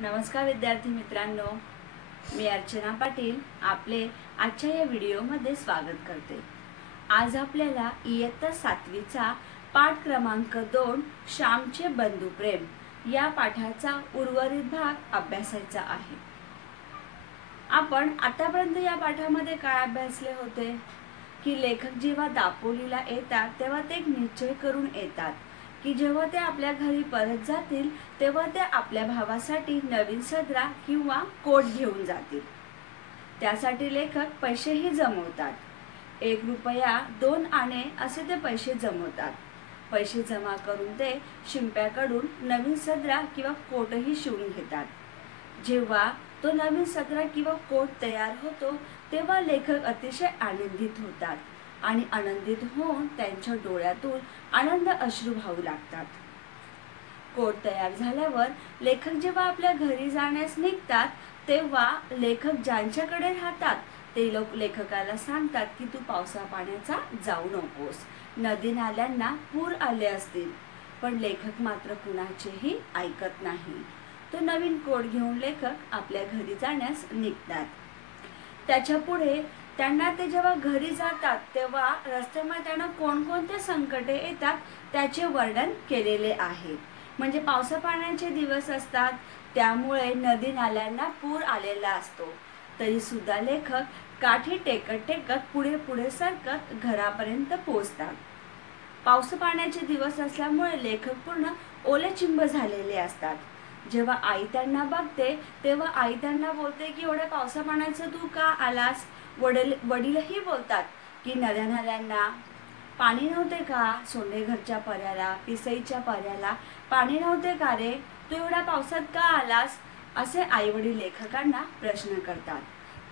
नमस्कार विद्यार्थी मित्रांनो, मी अर्चना पाटील आपले आजच्या या व्हिडिओमध्ये स्वागत करते। आज आपल्याला इयत्ता 7वीचा पाठ क्रमांक 2 श्यामचे बंधू प्रेम या पाठाचा उर्वरित भाग अभ्यासायचा आहे। आपण आतापर्यंत या पाठामध्ये काय अभ्यासले होते की लेखक जेव्हा दापोलीला येतात तेव्हा ते एक निश्चय करून येतात की जेव्हा ते आपल्या घरी परत जातील तेव्हा ते आपल्या भावासाठी नवीन सदरा किंवा कोट घेऊन जातील। त्यासाठी लेखक पैसेही जमवतात। 1 रुपया 2 आणे असे ते पैसे जमवतात। पैसे जमा करून ते शिंप्याकडून नवीन सदरा किंवा कोटही शिवून घेतात। जेव्हा तो नवीन सदरा किंवा कोट तयार होतो तेव्हा लेखक अतिशय आनंदित होतात आणि आनंदित होऊन त्यांच्या डोळ्यातून आनंद अश्रू वाहू लागतात। कोट तयार झाल्यावर लेखक जेव्हा आपल्या घरी जाण्यास निघतात तेव्हा लेखक ज्यांच्याकडे राहतात ते लोक लेखकाला सांगतात की तू पावसा पाण्याचा जाऊ नकोस, नदी नाल्यांना पूर आले असतील। पण लेखक मात्र कुणाचेही ऐकत नाही। तो नवीन कोट घेऊन लेखक आपल्या घरी जाण्यास निघतात। त्याच्या पुढे त्यांना ते जेव्हा घरी जातात तेव्हा रस्त्यामध्ये त्यांना कोणकोणते संकटे येतात त्याचे वर्णन केलेले आहे। म्हणजे पावसा पाण्याचे दिवस असतात, त्यामुळे नदी नाल्यांना पूर आलेला असतो। तरी सुद्धा लेखक काठी टेकत टेकत पुढे पुढे सरकत घरापर्यंत पोहोचतात। पावस पाण्याचे दिवस असल्यामुळे लेखक पूर्ण ओलेचिंब झालेले असतात। जेव्हा आई त्यांना बघते तेव्हा आई त्यांना बोलते की एवढ्या पावसा पाण्याचं तू का आलास? वडीलही बोलतात की नद्या नाल्यांना पाणी नव्हते का? सोंडेघरच्या पर्याला, पिसईच्या पर्याला पाणी नव्हते का रे? तू एवढ्या पावसात का आलास? असे आई वडील लेखकांना प्रश्न करतात।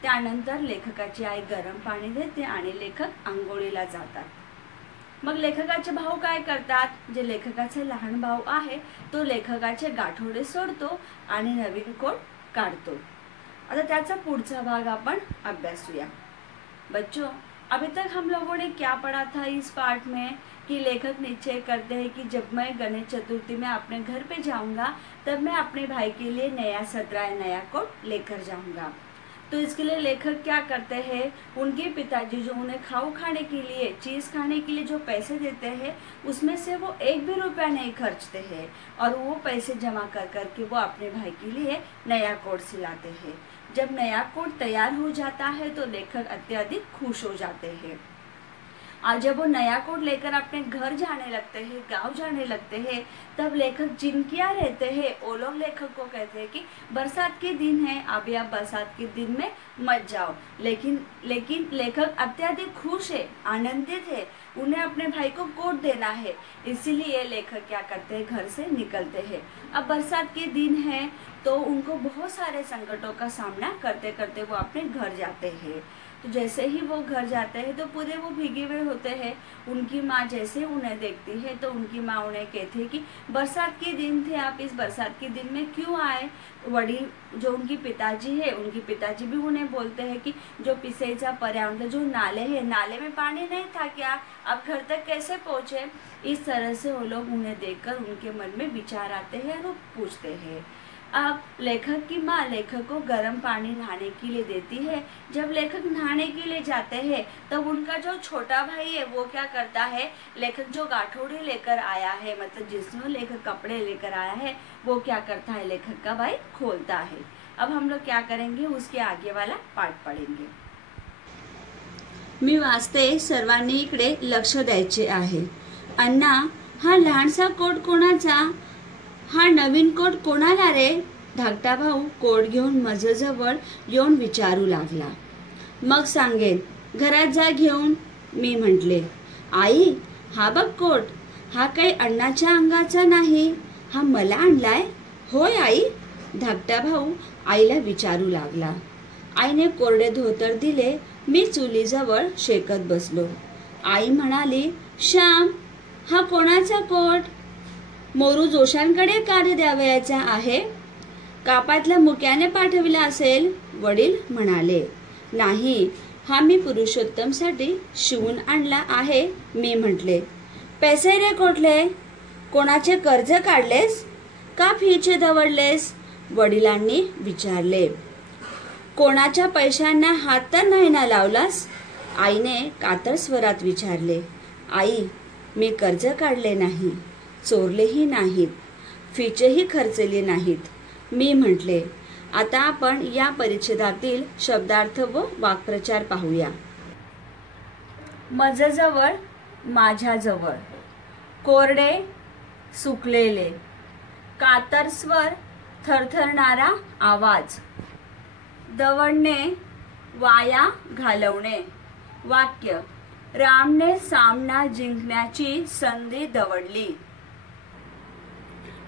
त्यानंतर लेखकाची आई गरम पाणी देते आणि लेखक आंघोळीला जातात। मग लेखकाचे भाऊ काय करतात? जे लेखकाचे लहान भाऊ आहे तो लेखकाचे गाठोडे सोडतो आणि नवीन कोट काढतो। आता त्याचा पुढचा भाग आपण अभ्यासूया। बच्चों, अभी तक हम लोगों ने क्या पढ़ा था इस पाठ में कि लेखक निश्चय करते हैं कि जब मैं गणेश चतुर्थी में अपने घर पे जाऊंगा तब मैं अपने भाई के लिए नया सदरा नया कोट लेकर जाऊंगा। तो इसके लिए लेखक क्या करते हैं, उनके पिताजी जो उन्हें खाऊ खाने के लिए, चीज़ खाने के लिए जो पैसे देते हैं उसमें से वो 1 भी रुपया नहीं खर्चते हैं और वो पैसे जमा कर करके वो अपने भाई के लिए नया कोट सिलाते हैं। जब नया कोट तैयार हो जाता है तो लेखक अत्यधिक खुश हो जाते हैं। और जब वो नया कोट लेकर अपने घर जाने लगते हैं, गांव जाने लगते हैं, तब लेखक जिनकिया रहते हैं वो लोग लेखक को कहते हैं कि बरसात के दिन है, अभी आप बरसात के दिन में मत जाओ। लेकिन लेखक अत्यधिक खुश है, आनंदित है, उन्हें अपने भाई को कोट देना है, इसीलिए लेखक क्या करते हैं, घर से निकलते हैं। अब बरसात के दिन है तो उनको बहुत सारे संकटों का सामना करते करते वो अपने घर जाते हैं। तो जैसे ही वो घर जाते हैं तो पूरे वो भीगे हुए होते हैं। उनकी माँ जैसे उन्हें देखती है तो उनकी माँ उन्हें कहती है कि बरसात के दिन थे, आप इस बरसात के दिन में क्यों आए? वडील जो उनकी पिताजी है, उनकी पिताजी भी उन्हें बोलते हैं कि जो पिसईचा पर्या मतलब जो नाले है, नाले में पानी नहीं था क्या? आप घर तक कैसे पहुँचे? इस तरह से वो लोग उन्हें देखकर उनके मन में विचार आते हैं और वो पूछते हैं। अब लेखक की माँ लेखक को गर्म पानी नहाने के लिए देती है। जब लेखक नहाने के लिए जाते हैं तब उनका जो छोटा भाई है वो क्या करता है, लेखक जो गाठोड़े लेकर आया है, मतलब जिसमें लेखक कपड़े लेकर आया है, वो क्या करता है, लेखक का भाई खोलता है। अब हम लोग क्या करेंगे, उसके आगे वाला पार्ट पढ़ेंगे। मी वाचते, सर्वांनी इकडे लक्ष द्यायचे आहे। अण्णा, हा लहानसा कोट कोणाचा? हा नवीन कोट कोणाला रे? धाकटा भाऊ कोट घेऊन माझ्याजवळ येऊन विचारू लागला। मग सांगेन, घरात जा घेऊन, मी म्हटले। आई, हा बघ कोट, हा काही अण्णाच्या अंगाचा नाही, हा मला आणलाय? होय आई? धाकटा भाऊ आईला विचारू लागला। आईने कोरडे धोतर दिले, मी चुलीजवळ शेकत बसलो। आई म्हणाली, श्याम, हा कोणाचा कोट? मोरू जोशांकडे कार्य द्यावयाचा आहे, कापातल्या मुक्याने पाठविला असेल, वडील म्हणाले। नाही, हा मी पुरुषोत्तमसाठी शिवून आणला आहे, मी म्हटले। पैसे रे कोठले? कोणाचे कर्ज काढलेस का फीचे दवडलेस? वडिलांनी विचारले. कोणाच्या पैशांना हात तर नाही ना लावलास? आईने कातर स्वरात विचारले. आई, मी कर्ज काढले नाही, चोरलेही नाहीत, फीचेही खर्चले नाहीत, मी म्हटले. आता आपण या परिच्छेदातील शब्दार्थ व वाक्प्रचार पाहूया. मजजवळ, माझ्याजवळ. कोरडे, सुकलेले. कातर स्वर, थरथरणारा आवाज. दवडणे, वाया घालवणे. वाक्य. रामने सामना जिंकण्याची संधी दवडली.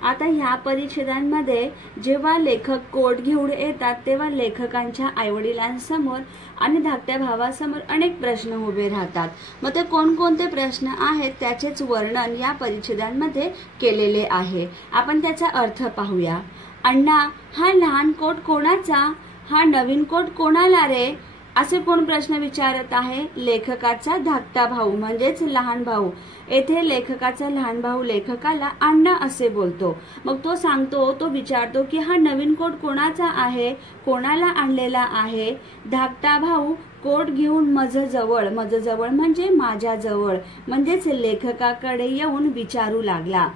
आता ह्या परिच्छेदांमध्ये जेव्हा लेखक कोट घेऊन येतात तेव्हा लेखकांच्या आईवडिलांसमोर आणि धाकट्या भावासमोर अनेक प्रश्न उभे राहतात. मग ते कोणकोणते प्रश्न आहेत त्याचेच वर्णन या परिच्छेदांमध्ये केलेले आहे. आपण त्याचा अर्थ पाहूया. अण्णा, हा लहान कोट कोणाचा? हा नवीन कोट कोणाला रे? असे कोण प्रश्न विचारत आहे? लेखकाचा धाकटा भाऊ म्हणजेच लहान भाऊ. येथे लेखकाचा लहान भाऊ लेखकाला अण्णा असे बोलतो. मग तो सांगतो, तो विचारतो की हा नवीन कोट कोणाचा आहे, कोणाला आणलेला आहे? धाकटा भाऊ कोट घेऊन मजजवळ, मजजवळ म्हणजे माझ्याजवळ, म्हणजेच लेखकाकडे येऊन विचारू लागला.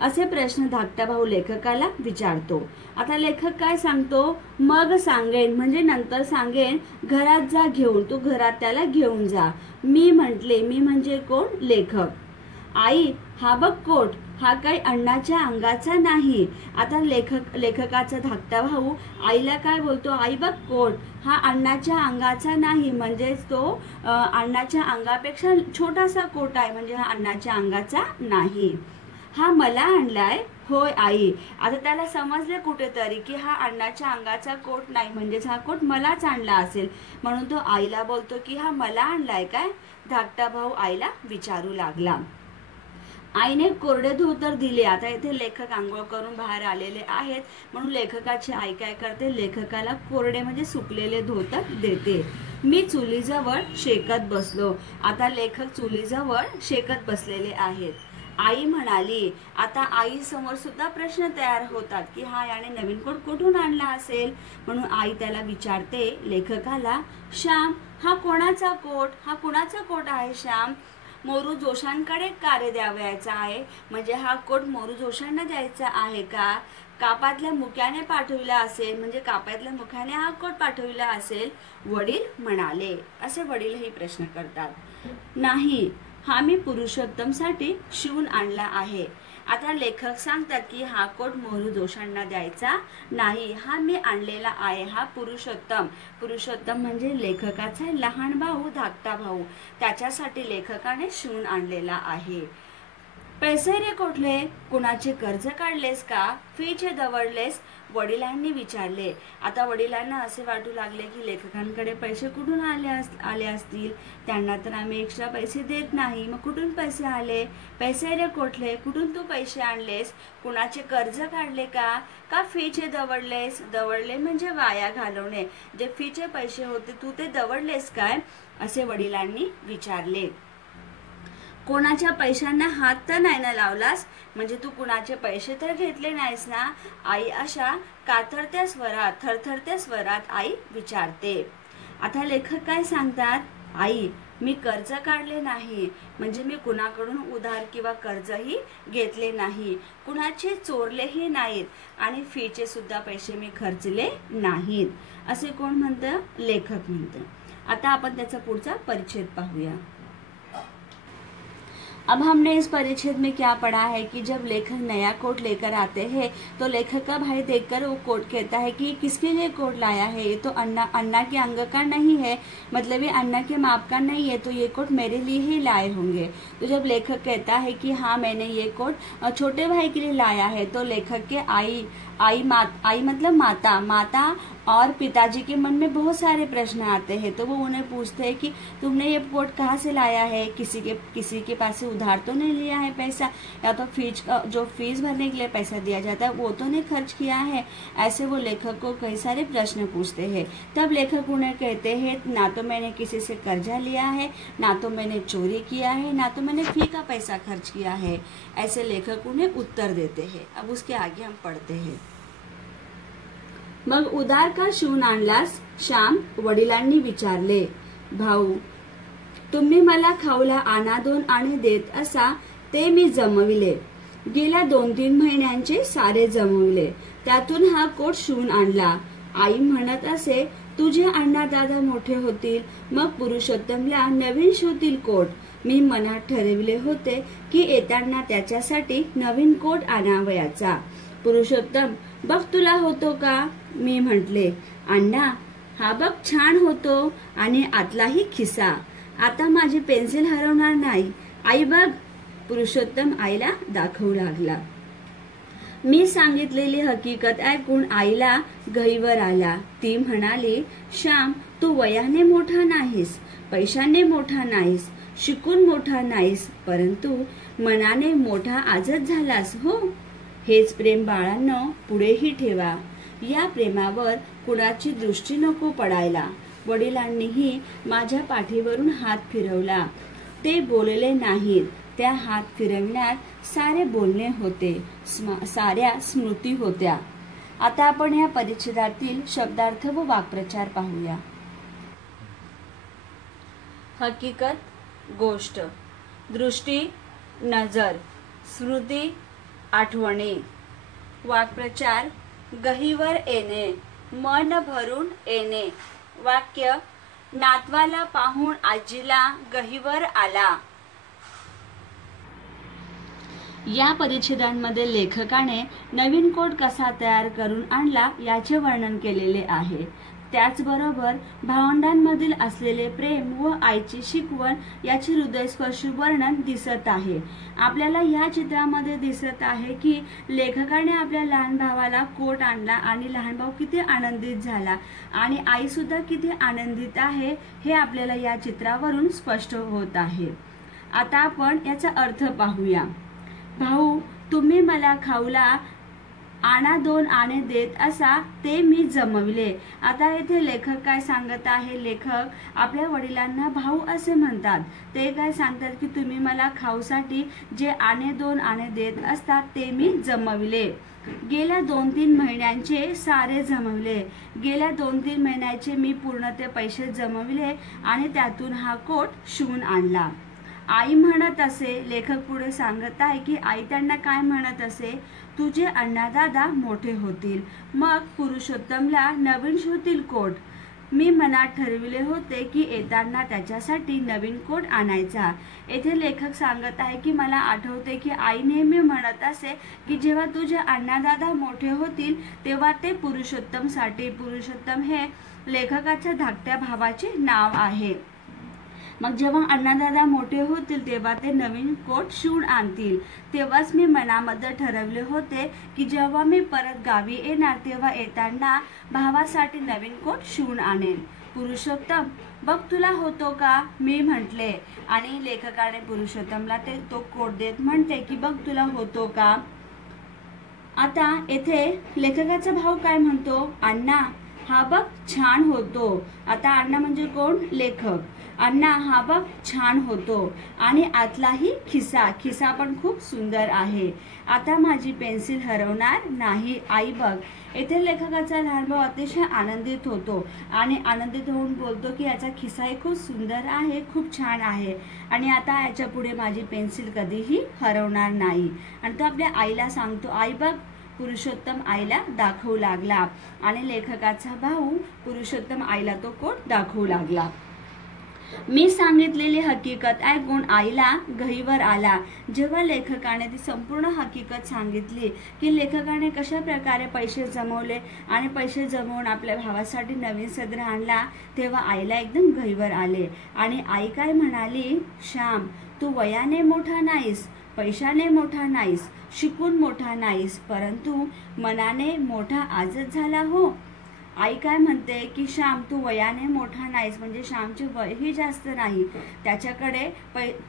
असे प्रश्न धाकटा भाऊ लेखकाला विचारतो. आता लेखक काय सांगतो? मग सांगेन म्हणजे नंतर सांगेन, घरात जा घेऊन, तू घरात त्याला घेऊन जा. मी म्हटले, मी म्हणजे कोण? लेखक. आई, हा बघ कोट, हा काही अण्णाच्या अंगाचा नाही. आता लेखकाचा धाकटा भाऊ आईला काय बोलतो? आई बघ कोट, हा अण्णाच्या अंगाचा नाही, म्हणजेच तो अण्णाच्या अंगापेक्षा छोटासा कोट आहे, म्हणजे हा अण्णाच्या अंगाचा नाही. हा मला आणलाय? होय आई. आता त्याला समजले कुठेतरी की हा अण्णाच्या अंगाचा कोट नाही, म्हणजेच हा कोट मलाच आणला असेल, म्हणून तो आईला बोलतो की हा मला आणलाय काय? धाकटा भाऊ आईला विचारू लागला. आईने कोरडे धोतर दिले. आता इथे लेखक आंघोळ करून बाहेर आलेले आहेत, म्हणून लेखकाची आई काय करते? लेखकाला कोरडे म्हणजे सुकलेले धोतर देते. मी चुलीजवळ शेकत बसलो. आता लेखक चुलीजवळ शेकत बसलेले आहेत. आई म्हणाली. आता आई समोर सुद्धा प्रश्न तयार होतात की हा याने नवीन कोट कुठून आणला असेल, म्हणून आई त्याला विचारते लेखकाला, श्याम, हा कोणाचा कोट? हा कुणाचा कोट आहे श्याम? मोरू जोशांकडे का रे द्यावयाचा आहे? म्हणजे हा कोट मोरू जोशांना द्यायचा आहे का? कापातल्या मुक्याने पाठविला असेल, म्हणजे कापातल्या मुख्याने हा कोट पाठविला असेल, वडील म्हणाले. असे वडीलही प्रश्न करतात. नाही, हा मी पुरुषोत्तमसाठी शिवून आणला आहे. आता लेखक सांगतात की हा कोट मोरू जोशांना द्यायचा नाही, हा मी आणलेला आहे. हा पुरुषोत्तम, पुरुषोत्तम म्हणजे लेखकाचा लहान भाऊ, धाकटा भाऊ, त्याच्यासाठी लेखकाने शिवून आणलेला आहे. पैसे रे कुठले? कुणाचे कर्ज काढलेस का? फीचे दवडलेस? वडिलांनी विचारले. आता वडिलांना असे वाटू लागले की लेखकांकडे पैसे कुठून आले असतील, त्यांना तर आम्ही एक्स्ट्रा पैसे देत नाही, मग कुठून पैसे आले? पैसे रे कुठले? कुठून तू पैसे आणलेस? कुणाचे कर्ज काढले का फीचे दवडलेस? दवडले म्हणजे वाया घालवणे. जे फीचे पैसे होते तू ते दवडलेस काय? असे वडिलांनी विचारले. कोणाच्या पैशांना हात तर नाही ना लावलास? म्हणजे तू कुणाचे पैसे तर घेतले नाहीस ना? आई अशा कातरत्या स्वरात, थरथरत्या स्वरात आई विचारते. आता लेखक काय सांगतात? आई, मी कर्ज काढले नाही, म्हणजे मी कुणाकडून उधार किंवा कर्जही घेतले नाही, कुणाचे चोरलेही नाहीत आणि फीचे सुद्धा पैसे मी खर्चले नाहीत. असे कोण म्हणतं? लेखक म्हणतं. आता आपण त्याचा पुढचा परिच्छेद पाहूया. अब हमने इस परिच्छेद में क्या पढ़ा है कि जब लेखक नया कोट लेकर आते हैं तो लेखक का भाई देखकर वो कोट कहता है कि किसके लिए कोट लाया है? ये तो अन्ना के अंग का नहीं है, मतलब ये अन्ना के माप का नहीं है, तो ये कोट मेरे लिए ही लाए होंगे. तो जब लेखक कहता है कि हाँ मैंने ये कोट छोटे भाई के लिए लाया है, तो लेखक के आई मतलब माता और पिताजी के मन में बहुत सारे प्रश्न आते हैं. तो वो उन्हें पूछते हैं कि तुमने ये कोट कहाँ से लाया है? किसी के पास से उधार तो नहीं लिया है पैसा, या तो जो फीस भरने के लिए पैसा दिया जाता है वो तो नहीं खर्च किया है? ऐसे वो लेखक को कई सारे प्रश्न पूछते हैं. तब लेखक उन्हें कहते हैं ना तो मैंने किसी से कर्जा लिया है, ना तो मैंने चोरी किया है, ना तो मैंने फी का पैसा खर्च किया है. ऐसे लेखक उन्हें उत्तर देते हैं. अब उसके आगे हम पढ़ते हैं. मग उधार का शिवून आणलास? श्याम वडिलांनी विचारले. भाऊ, तुम्ही मला खाऊला आणा 2 आणे देत असा ते मी जमविले. गेल्या 2-3 महिन्यांचे सारे जमविले. त्यातून हा कोट शिवून आणला. आई म्हणत असे, तुझे अण्णा दादा मोठे होतील, मग पुरुषोत्तमला नवीन शिवतील कोट. मी मनात ठरविले होते की येताना त्याच्यासाठी नवीन कोट आणावयाचा. पुरुषोत्तम, बघ तुला होतो का? मी म्हटले. अण्णा, हा बघ छान होतो आणि आतलाही खिसा. आता माझी पेन्सिल हरवणार नाही. आई बघ. पुरुषोत्तम आईला दाखवू लागला. मी सांगितलेली हकीकत ऐकून आईला गहिवर आला. ती म्हणाली, श्याम, तू वयाने मोठा नाहीस, पैशाने मोठा नाहीस, शिकून मोठा नाहीस, परंतु मनाने मोठा आजच झालास हो. हेच प्रेम बाळांनो पुढेही ठेवा. या प्रेमावर कुणाची दृष्टी नको पडायला. वडिलांनीही माझ्या पाठीवरून हात फिरवला. ते बोलले नाहीत. त्या हात फिरवण्यात सारे बोलणे होते, साऱ्या स्मृती होत्या. आता आपण या परिच्छेदातील शब्दार्थ व वाक्प्रचार पाहूया. हकीकत, गोष्ट. दृष्टी, नजर. स्मृती, आठवणी. वाक्प्रचार, गहिवर येणे, मन भरून येणे. वाक्य, नातवाला पाहून आजीला गहिवर आला. या परिच्छेदांमध्ये लेखकाने नवीन कोट कसा तयार करून आणला याचे वर्णन केलेले आहे. त्याचबरोबर भावंडांमधील असलेले प्रेम व आईची शिकवण याचे हृदयस्पर्शी वर्णन दिसत आहे. आपल्याला या चित्रामध्ये दिसत आहे की लेखकाने आपल्या लहान भावाला कोट आणला आणि लहान भाऊ किती आनंदित झाला आणि आई सुद्धा किती आनंदित आहे हे आपल्याला या चित्रावरून स्पष्ट होत आहे. आता आपण याचा अर्थ पाहूया. भाऊ, तुम्ही मला खाऊला आणा 2 आणे देत असा ते मी जमविले. आता येथे लेखक काय सांगत आहे? लेखक आपल्या वडिलांना भाऊ असे म्हणतात. ते काय सांगतात की तुम्ही मला खाऊसाठी जे 2 आणे देत असतात ते मी जमविले. गेल्या 2-3 महिन्यांचे सारे जमविले. गेल्या 2-3 महिन्याचे मी पूर्ण ते पैसे जमविले आणि त्यातून हा कोट शिवून आणला. आई म्हणत असे, लेखक पुढे सांगत आहे की आई त्यांना काय म्हणत असे? तुझे अण्णा दादा मोठे होतील, मग पुरुषोत्तमला नवीन शिवतील कोट. मी मनात ठरविले होते की येताना त्याच्यासाठी नवीन कोट आणायचा. येथे लेखक सांगत आहे की मला आठवते की आई नेहमी म्हणत असे की जेव्हा तुझे अण्णा दादा मोठे होतील तेव्हा ते पुरुषोत्तमसाठी. पुरुषोत्तम हे लेखकाच्या धाकट्या भावाचे नाव आहे. मग जेव्हा अण्णादादा मोठे होतील तेव्हा ते नवीन कोट शिवून आणतील. तेव्हाच मी मनामध्ये ठरवले होते की जेव्हा मी परत गावी येणार तेव्हा येताना भावासाठी नवीन कोट शिवून आणेल. पुरुषोत्तम, बघ तुला होतो का? मी म्हटले. आणि लेखकाने पुरुषोत्तमला तो कोट देत म्हणते की बघ तुला होतो का? आता येथे लेखकाचा भाऊ काय म्हणतो? अण्णा, हा बघ छान होतो. आता अण्णा म्हणजे कोण? लेखक. अण्णा, हा बघ छान होतो आणि आतलाही खिसा पण खूप सुंदर आहे. आता माझी पेन्सिल हरवणार नाही. आई बघ. येथे लेखकाचा लहान भाऊ अतिशय आनंदित होतो आणि आनंदित होऊन बोलतो की याचा खिसाही खूप सुंदर आहे, खूप छान आहे आणि आता याच्या पुढे माझी पेन्सिल कधीही हरवणार नाही. आणि तो आपल्या आईला सांगतो, आई बघ. पुरुषोत्तम आईला दाखवू लागला आणि लेखकाचा भाऊ पुरुषोत्तम आईला तो कोट दाखवू लागला. मी सांगितलेली हकीकत ऐकून आईला गहिवर आला. जेव्हा लेखकाने ती संपूर्ण हकीकत सांगितली की लेखकाने कशा प्रकारे पैसे जमवले आणि पैसे जमवून आपल्या भावासाठी नवीन सदर आणला तेव्हा आईला एकदम गहिवर आले. आणि आई काय म्हणाली? श्याम, तू वयाने मोठा नाहीस, पैशाने मोठा नाहीस, शिकून मोठा नाहीस, परंतु मनाने मोठा आजच झाला हो. आई काय म्हणते की श्याम, तू वयाने मोठा नाहीस म्हणजे श्यामचे वयही जास्त नाही, त्याच्याकडे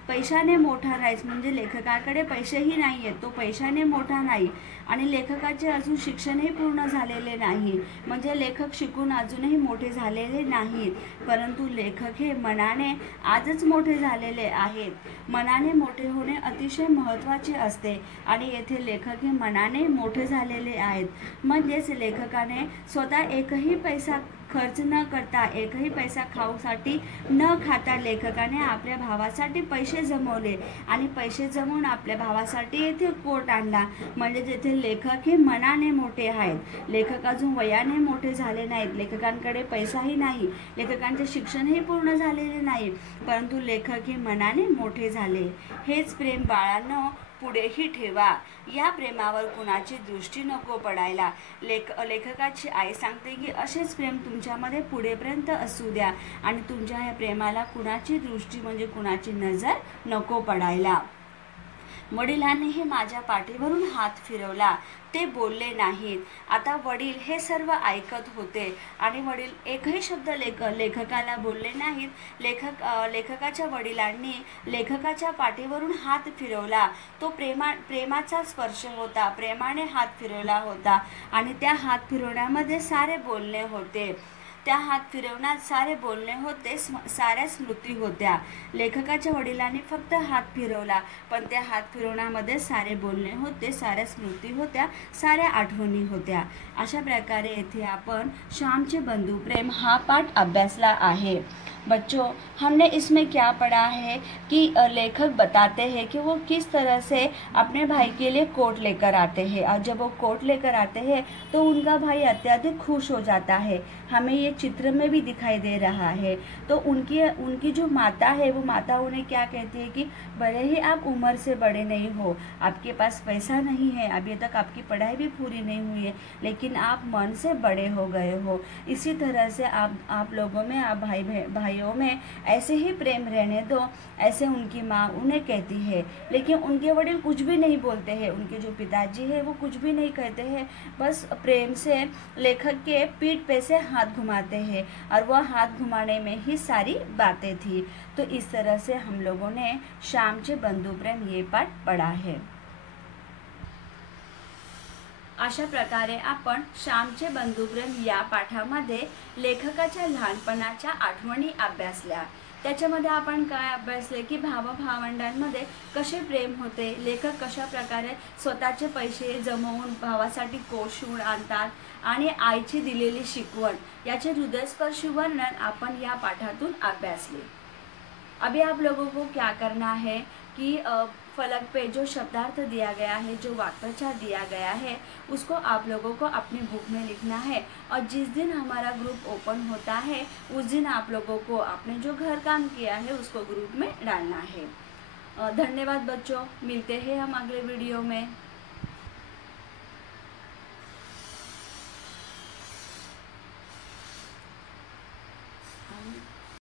पैशाने मोठा नाहीस म्हणजे लेखकाकडे पैसेही नाहीये, तो पैशाने मोठा नाही आणि लेखकाचे अजून शिक्षणही पूर्ण झालेले नाही, म्हणजे लेखक शिकून अजूनही मोठे झालेले नाहीत, परंतु लेखक हे मनाने आजच मोठे झालेले आहेत। मनाने मोठे होणे अतिशय महत्त्वाचे असते आणि येथे लेखक हे मनाने मोठे झालेले आहेत, म्हणजेच लेखकाने स्वतः एकही पैसा खर्च न करता, एकही पैसा खाऊसाठी न खाता लेखकाने आपल्या भावासाठी पैसे जमवले आणि पैसे जमवून आपल्या भावासाठी येथे कोट आणला, म्हणजे येथे लेखक हे मनाने मोठे आहेत। लेखक अजून वयाने मोठे झाले नाहीत, लेखकांकडे पैसाही नाही, लेखकांचे शिक्षणही पूर्ण झालेले नाही, परंतु लेखक हे मनाने मोठे झाले। हेच प्रेम बाळांनो पुढेही ठेवा, या प्रेमावर कुणाची दृष्टी नको पडायला। लेखकाची आई सांगते की असेच प्रेम तुमच्यामध्ये पुढेपर्यंत असू द्या आणि तुमच्या ह्या प्रेमाला कुणाची दृष्टी म्हणजे कुणाची नजर नको पडायला। वडिलांनीही माझ्या पाठीवरून हात फिरवला, ते बोलले नाहीत। आता वडील हे सर्व ऐकत होते आणि वडील एकही शब्द लेखकाला बोलले नाहीत। लेखकाच्या वडिलांनी लेखकाच्या पाठीवरून हात फिरवला, तो प्रेमाचा स्पर्श होता, प्रेमाने हात फिरवला होता आणि त्या हात फिरवण्यामध्ये सारे बोलणे होते, त्या हात फिरवण्यात सारे बोलणे होते, साऱ्या स्मृती होत्या। लेखकाच्या वडिलांनी फक्त हात फिरवला, पण त्या हात फिरवण्यामध्ये सारे बोलणे होते, साऱ्या स्मृती होत्या, साऱ्या आठवणी होत्या। अशा प्रकारे येथे आपण श्यामचे बंधू प्रेम हा पाठ अभ्यासला आहे। बच्चों, हमने इसमें क्या पढ़ा है कि लेखक बताते हैं कि वो किस तरह से अपने भाई के लिए कोट लेकर आते हैं और जब वो कोट लेकर आते हैं तो उनका भाई अत्यधिक खुश हो जाता है। हमें ये चित्र में भी दिखाई दे रहा है। तो उनकी जो माता है वो माता उन्हें क्या कहती है कि भले ही आप उम्र से बड़े नहीं हो, आपके पास पैसा नहीं है, अभी तक आपकी पढ़ाई भी पूरी नहीं हुई है, लेकिन आप मन से बड़े हो गए हो। इसी तरह से आप लोगों में, आप भाइयों में ऐसे ही प्रेम रहने दो, ऐसे उनकी माँ उन्हें कहती है। लेकिन उनके वडील कुछ भी नहीं बोलते हैं, उनके जो पिताजी है वो कुछ भी नहीं कहते हैं, बस प्रेम से लेखक के पीठ पे से हाथ घुमाते हैं और वह हाथ घुमाने में ही सारी बातें थी। तो इस तरह से हम लोगों ने श्यामचे बंधू प्रेम ये पाठ पढ़ा है। अशा प्रकारे आपण श्यामचे बंधू प्रेम या पाठामध्ये लेखकाच्या लहानपणाच्या आठवणी अभ्यासल्या। त्याच्यामध्ये आपण काय अभ्यासले की भावंडांमध्ये कसे प्रेम होते, लेखक कशा प्रकारे स्वतःचे पैसे जमवून भावासाठी कोट शिवून आणतात आणि आईची दिलेली शिकवण याचे हृदयस्पर्शी वर्णन आपण या पाठातून अभ्यासले। अभी आप लोगों को क्या करना है कि फलक पे जो शब्दार्थ दिया गया है, जो वाक्प्रचार दिया गया है, उसको आप लोगों को अपनी बुक में लिखना है और जिस दिन हमारा ग्रुप ओपन होता है उस दिन आप लोगों को आपने जो घर काम किया है उसको ग्रुप में डालना है। धन्यवाद बच्चों, मिलते हैं हम अगले वीडियो में।